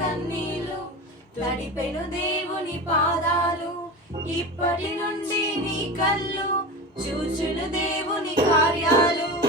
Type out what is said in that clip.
కన్నీరు కన్నీలు తడిపెను దేవుని పాదాలు ఇప్పటి నుండి నీ కళ్ళు చూచును దేవుని కార్యాలు